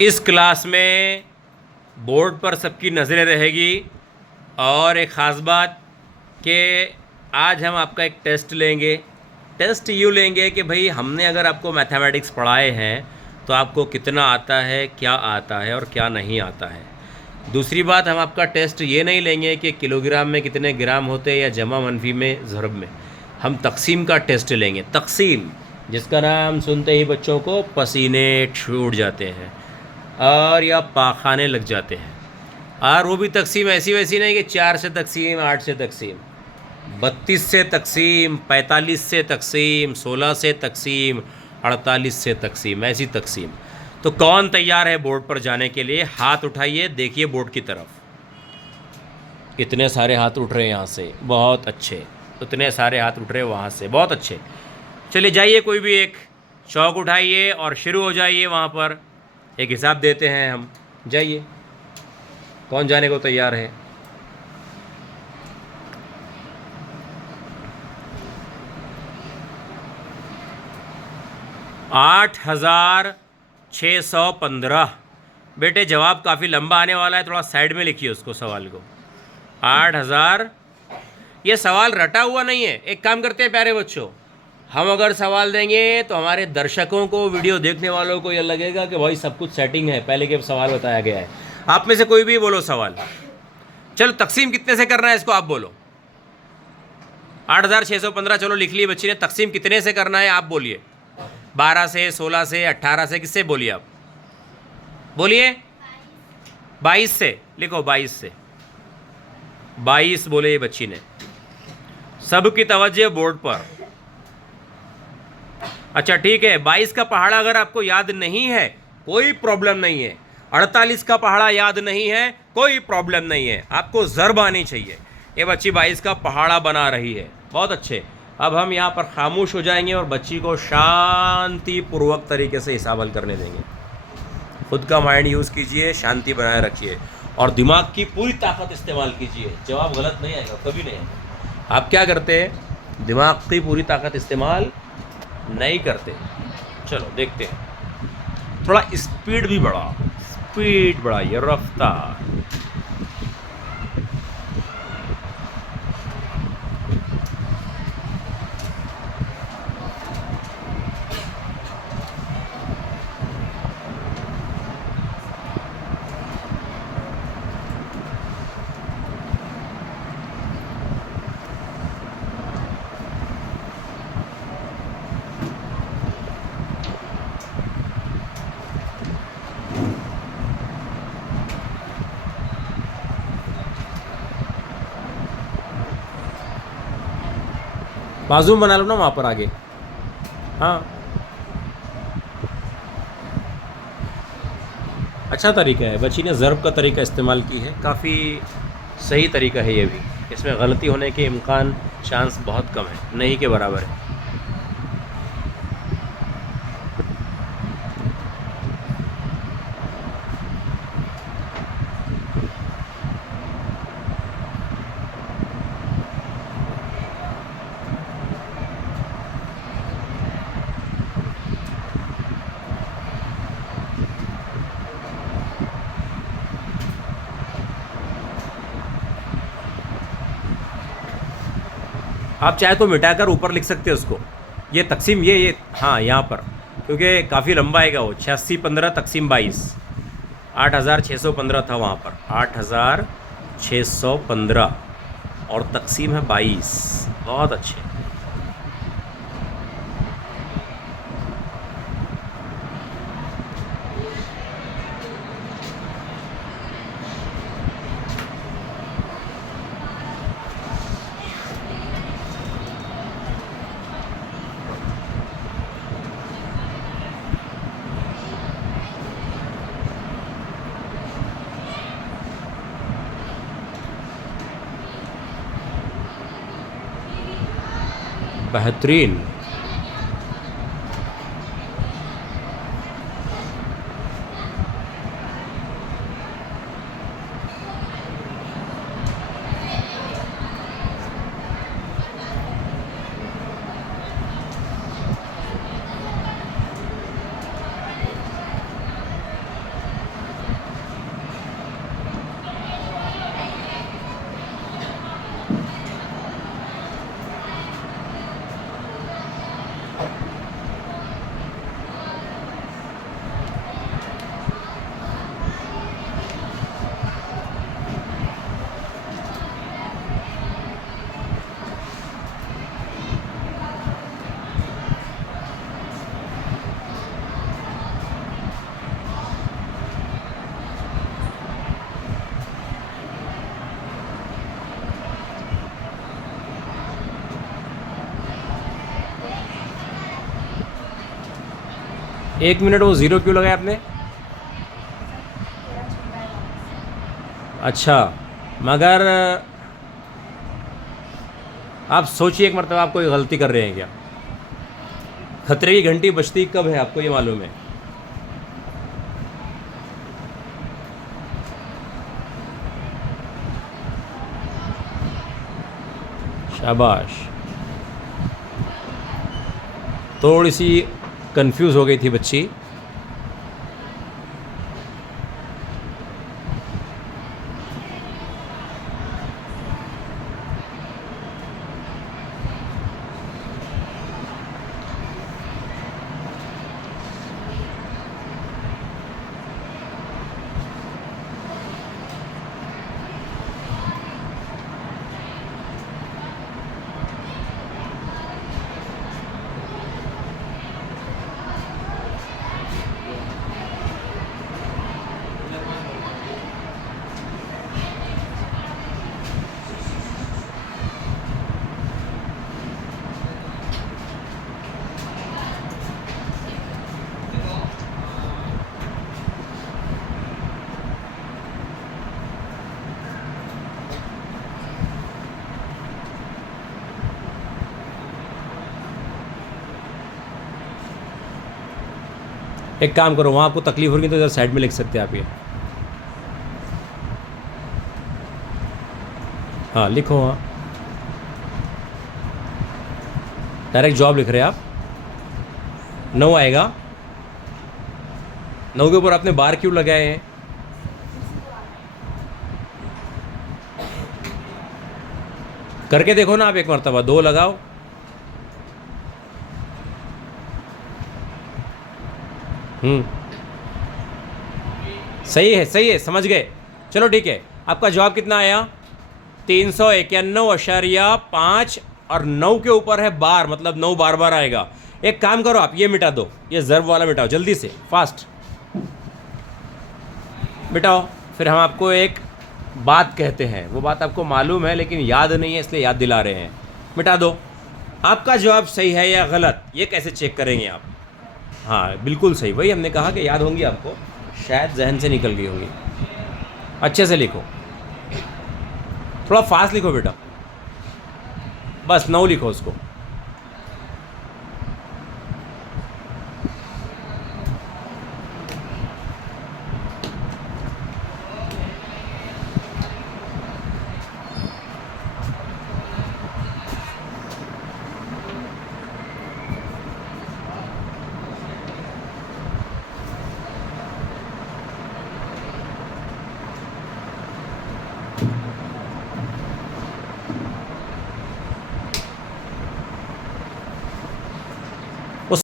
इस क्लास में बोर्ड पर सबकी नज़रें रहेगी और एक ख़ास बात कि आज हम आपका एक टेस्ट लेंगे। टेस्ट यूँ लेंगे कि भाई हमने अगर आपको मैथमेटिक्स पढ़ाए हैं तो आपको कितना आता है, क्या आता है और क्या नहीं आता है। दूसरी बात, हम आपका टेस्ट ये नहीं लेंगे कि किलोग्राम में कितने ग्राम होते हैं या जमा मनफी में ज़रब में। हम तकसीम का टेस्ट लेंगे। तकसीम, जिसका नाम सुनते ही बच्चों को पसीने छूट जाते हैं और या पाखाने लग जाते हैं। और वो भी तकसीम ऐसी वैसी नहीं कि 4 से तकसीम, 8 से तकसीम, 32 से तकसीम, 45 से तकसीम, 16 से तकसीम, 48 से तकसीम, ऐसी तकसीम। तो कौन तैयार है बोर्ड पर जाने के लिए? हाथ उठाइए, देखिए बोर्ड की तरफ। इतने सारे हाथ उठ रहे हैं यहाँ से, बहुत अच्छे। इतने सारे हाथ उठ रहे हैं वहाँ से, बहुत अच्छे। चलिए जाइए, कोई भी एक चौक उठाइए और शुरू हो जाइए। वहाँ पर एक हिसाब देते हैं हम। जाइए, कौन जाने को तैयार है? $8,615। बेटे जवाब काफ़ी लंबा आने वाला है, थोड़ा साइड में लिखिए उसको, सवाल को। 8,000। ये सवाल रटा हुआ नहीं है। एक काम करते हैं प्यारे बच्चों, हम अगर सवाल देंगे तो हमारे दर्शकों को, वीडियो देखने वालों को यह लगेगा कि भाई सब कुछ सेटिंग है, पहले के सवाल बताया गया है। आप में से कोई भी बोलो सवाल। चलो, तकसीम कितने से करना है इसको आप बोलो। 8,615 चलो लिख लिए बच्ची ने। तकसीम कितने से करना है आप बोलिए। 12 से, 16 से, 18 से, किससे बोलिए आप? बोलिए। 22 से लिखो, 22 से। 22 बोले ये बच्ची ने। सबकी तवज्जो बोर्ड पर। अच्छा ठीक है, 22 का पहाड़ा अगर आपको याद नहीं है कोई प्रॉब्लम नहीं है। 48 का पहाड़ा याद नहीं है कोई प्रॉब्लम नहीं है, आपको ज़रब आनी चाहिए। ये बच्ची 22 का पहाड़ा बना रही है, बहुत अच्छे। अब हम यहाँ पर खामोश हो जाएंगे और बच्ची को शांतिपूर्वक तरीके से हिसाब हल करने देंगे। खुद का माइंड यूज़ कीजिए, शांति बनाए रखिए और दिमाग की पूरी ताकत इस्तेमाल कीजिए। जवाब गलत नहीं आएगा, कभी नहीं आएगा। आप क्या करते हैं? दिमाग की पूरी ताकत इस्तेमाल नहीं करते। चलो देखते हैं, थोड़ा स्पीड भी बढ़ाओ, स्पीड बढ़ाइए, रफ्तार। बाजू बना लो ना वहाँ पर आगे। हाँ, अच्छा तरीका है। बच्ची ने ज़रब का तरीका इस्तेमाल की है, काफ़ी सही तरीका है ये भी। इसमें गलती होने के इम्कान, चांस बहुत कम है, नहीं के बराबर है। आप चाहे तो मिटाकर ऊपर लिख सकते हो उसको। ये तकसीम, ये हाँ यहाँ पर, क्योंकि काफ़ी लंबा आएगा वो। 8615 तकसीम 22, 8,615 था वहाँ पर। 8,615 और तकसीम है 22। बहुत अच्छे। बेहतरीन। 1 मिनट वो ज़ीरो क्यों लगाया आपने? अच्छा, मगर आप सोचिए एक मरतबा आप कोई गलती कर रहे हैं क्या? खतरे की घंटी बजती कब है आपको ये मालूम है? शाबाश। थोड़ी सी कंफ्यूज हो गई थी बच्ची। एक काम करो, वहाँ आपको तकलीफ होगी तो इधर साइड में लिख सकते हैं आप ये। हाँ लिखो, वहाँ डायरेक्ट जॉब लिख रहे हैं आप। 9 आएगा। 9 के ऊपर आपने बार क्यों लगाए हैं? करके देखो ना आप एक मरतबा, 2 लगाओ। सही है, सही है, समझ गए। चलो ठीक है, आपका जवाब कितना आया? 391.5 और 9 के ऊपर है बार, मतलब 9 बार बार आएगा। एक काम करो आप, ये मिटा दो, ये ज़र्ब वाला मिटाओ जल्दी से, फास्ट मिटाओ। फिर हम आपको एक बात कहते हैं, वो बात आपको मालूम है लेकिन याद नहीं है, इसलिए याद दिला रहे हैं। मिटा दो। आपका जवाब सही है या गलत, ये कैसे चेक करेंगे आप? हाँ बिल्कुल सही, वही हमने कहा कि याद होंगी आपको, शायद जहन से निकल गई होंगी। अच्छे से लिखो, थोड़ा फास्ट लिखो बेटा, बस 9 लिखो उसको।